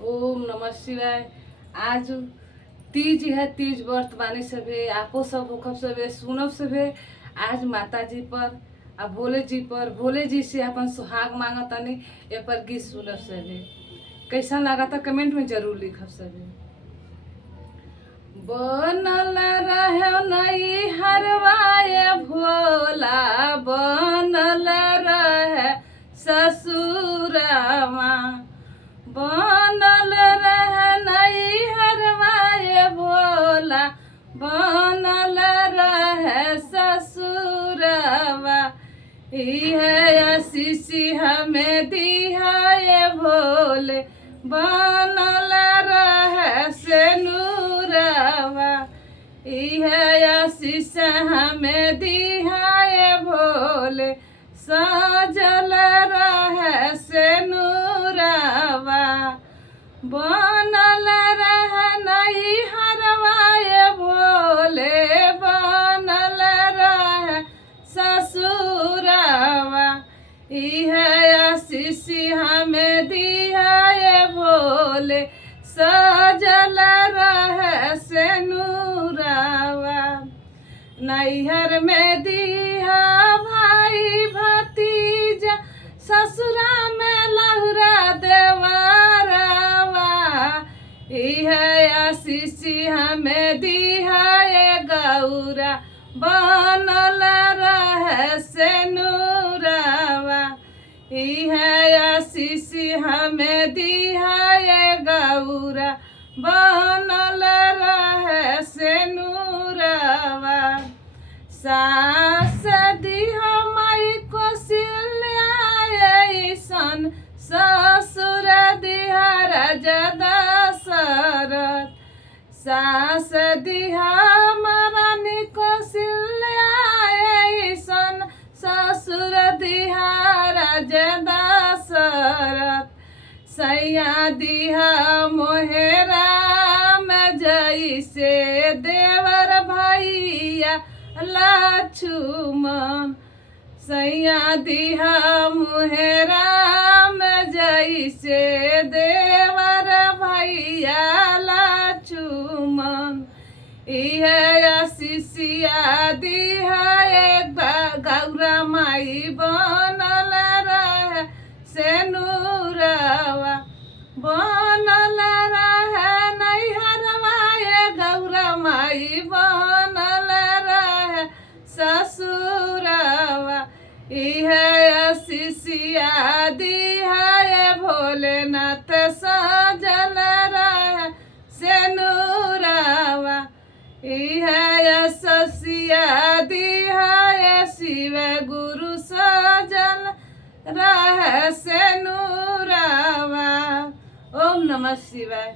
ओम नमः शिवाय। आज तीज है, तीज व्रत बानी सभे, आपो सब होखब सभे, सुनब सभे। आज माता जी पर आ भोले जी से अपन सुहाग मांगतनी। ए पर गीत सुनब सभे। कैसा लागता कमेंट में जरूर लिखब सभे। बनल रहे नई हरवाए भोला, बनल रहे ससुरवा, बनल रहे नई हरवाए भोला, बनल रहे ससुरवा। इहे आशीष हमें दिहाए भोले, बनल रहे से नूरवा। इहे आशीष हमें दिहाए भोले, सजल रहे से नूरवा। बनल रहे नई हरवाए भोले, बनल रहे ससुरवा। इहे आशीष हमें दिहाए भोले, सजल रहे से नूरवा। नैहर में दिहा भाई भतीजा, ससुरा में लहुरा देवरवा। इहे आशीष हमें दिहाए गौरा, बनल रहे से नूरवा। इहे आशीष हमें दिहाए गौरा, बनल रहे से नूरवा। सास दिहा माई कौशल्या ऐसन, ससुर दिहा राजा दशरथ। सास दिहा महारानी कौशल्या ऐसन, ससुर दिहा राजा दशरथ। सैया दिहा मोहेरा में जैसे देवर भैया लक्ष्मण। सैया दिहा मोहेरा में जैसे देवर भैया लक्ष्मण। इहे आशीषिया दिहा गौरा माई, बनल रहे से नूरवा। बनल रहे नैहरवाए गौरा माई, बनल रहे ससुरवा। इहे आशीषिया दिहाए भोलेनाथ, सजल रहे से नूरवा। इहे आशीषिया दिहाए शिव गुरु, सजल रहे से नूरवा। ओम नमः शिवाय।